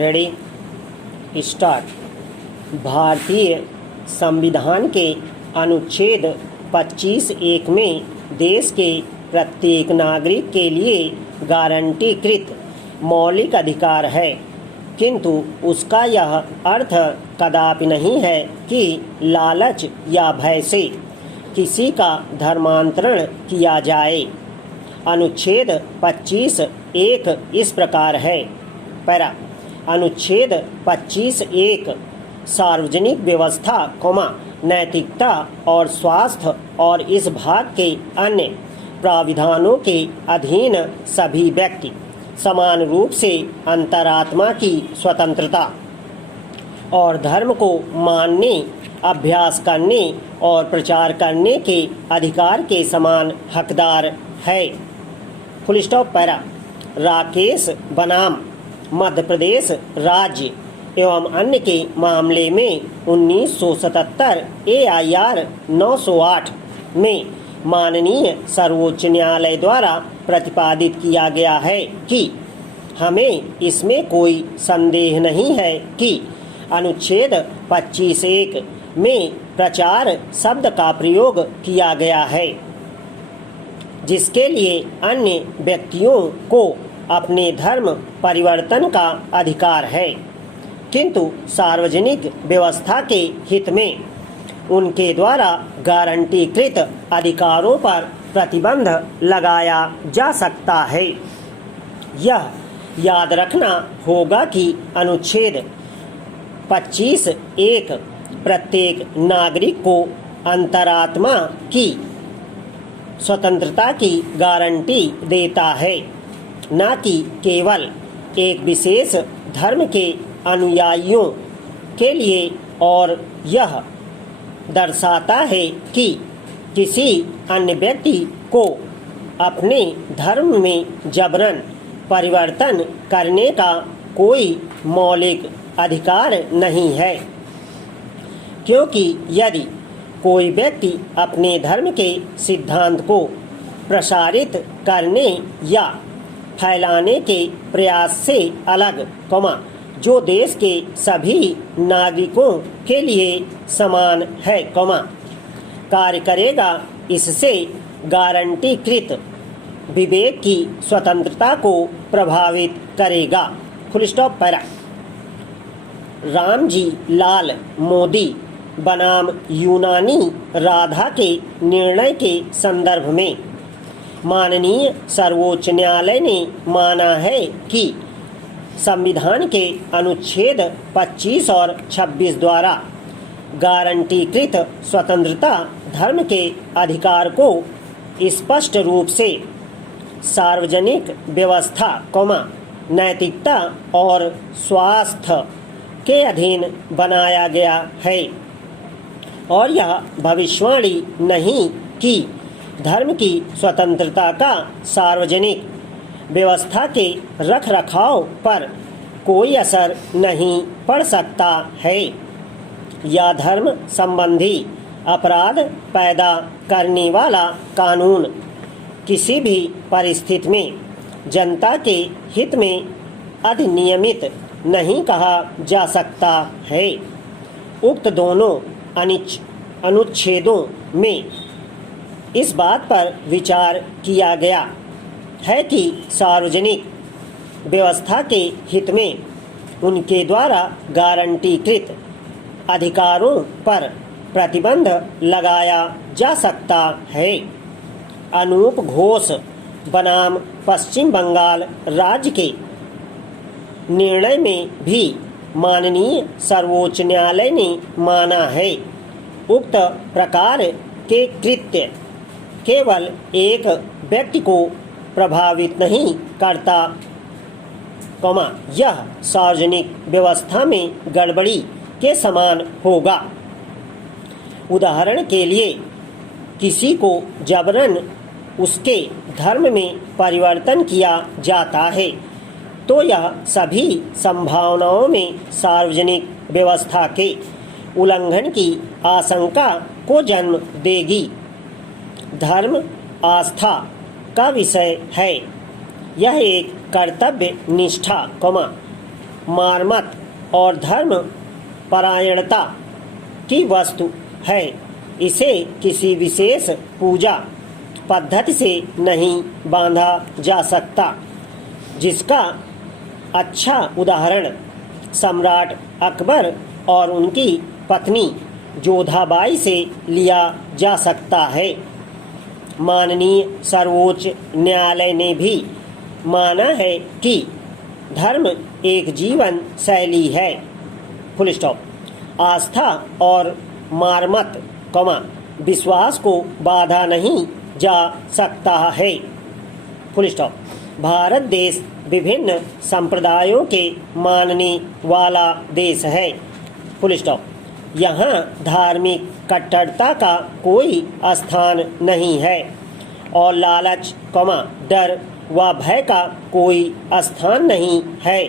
Ready start. भारतीय संविधान के अनुच्छेद 25(1) में देश के प्रत्येक नागरिक के लिए गारंटीकृत मौलिक अधिकार है, किंतु उसका यह अर्थ कदापि नहीं है कि लालच या भय से किसी का धर्मांतरण किया जाए। अनुच्छेद 25(1) इस प्रकार है। पैरा अनुच्छेद 25(1) सार्वजनिक व्यवस्था, नैतिकता और स्वास्थ्य और इस भाग के अन्य प्राविधानों के अधीन सभी व्यक्ति समान रूप से अंतरात्मा की स्वतंत्रता और धर्म को मानने, अभ्यास करने और प्रचार करने के अधिकार के समान हकदार है। Full stop. पैरा राकेश बनाम मध्य प्रदेश राज्य एवं अन्य के मामले में 1977 AIR 908 में माननीय सर्वोच्च न्यायालय द्वारा प्रतिपादित किया गया है कि हमें इसमें कोई संदेह नहीं है कि अनुच्छेद 25(1) में प्रचार शब्द का प्रयोग किया गया है, जिसके लिए अन्य व्यक्तियों को अपने धर्म परिवर्तन का अधिकार है, किंतु सार्वजनिक व्यवस्था के हित में उनके द्वारा गारंटीकृत अधिकारों पर प्रतिबंध लगाया जा सकता है। यह याद रखना होगा कि अनुच्छेद 25(1) प्रत्येक नागरिक को अंतरात्मा की स्वतंत्रता की गारंटी देता है, न कि केवल एक विशेष धर्म के अनुयायियों के लिए, और यह दर्शाता है कि किसी अन्य व्यक्ति को अपने धर्म में जबरन परिवर्तन करने का कोई मौलिक अधिकार नहीं है, क्योंकि यदि कोई व्यक्ति अपने धर्म के सिद्धांत को प्रसारित करने या फैलाने के प्रयास से अलग, जो देश के सभी नागरिकों के लिए समान है, कार्य करेगा, इससे गारंटीकृत विवेक की स्वतंत्रता को प्रभावित करेगा। Full stop. Para Ramji Lal Modi बनाम यूनानी राधा के निर्णय के संदर्भ में माननीय सर्वोच्च न्यायालय ने माना है कि संविधान के अनुच्छेद 25 और 26 द्वारा गारंटीकृत स्वतंत्रता धर्म के अधिकार को स्पष्ट रूप से सार्वजनिक व्यवस्था, नैतिकता और स्वास्थ्य के अधीन बनाया गया है, और यह भविष्यवाणी नहीं कि धर्म की स्वतंत्रता का सार्वजनिक व्यवस्था के रखरखाव पर कोई असर नहीं पड़ सकता है, या धर्म संबंधी अपराध पैदा करने वाला कानून किसी भी परिस्थिति में जनता के हित में अधिनियमित नहीं कहा जा सकता है। उक्त दोनों अनुच्छेदों में इस बात पर विचार किया गया है कि सार्वजनिक व्यवस्था के हित में उनके द्वारा गारंटीकृत अधिकारों पर प्रतिबंध लगाया जा सकता है। अनूप घोष बनाम पश्चिम बंगाल राज्य के निर्णय में भी माननीय सर्वोच्च न्यायालय ने माना है, उक्त प्रकार के कृत्य केवल एक व्यक्ति को प्रभावित नहीं करता, यह सार्वजनिक व्यवस्था में गड़बड़ी के समान होगा। उदाहरण के लिए, किसी को जबरन उसके धर्म में परिवर्तन किया जाता है, तो यह सभी संभावनाओं में सार्वजनिक व्यवस्था के उल्लंघन की आशंका को जन्म देगी। धर्म आस्था का विषय है। यह एक कर्तव्य निष्ठा, मार्मत और धर्म परायणता की वस्तु है। इसे किसी विशेष पूजा पद्धति से नहीं बांधा जा सकता, जिसका अच्छा उदाहरण सम्राट अकबर और उनकी पत्नी जोधाबाई से लिया जा सकता है। माननीय सर्वोच्च न्यायालय ने भी माना है कि धर्म एक जीवन शैली है, फुल स्टॉप। आस्था और मार्मत विश्वास को बाधा नहीं जा सकता है, फुल स्टॉप। भारत देश विभिन्न संप्रदायों के मानने वाला देश है, फुल स्टॉप। यहाँ धार्मिक कट्टरता का कोई स्थान नहीं है और लालच, डर व भय का कोई स्थान नहीं है।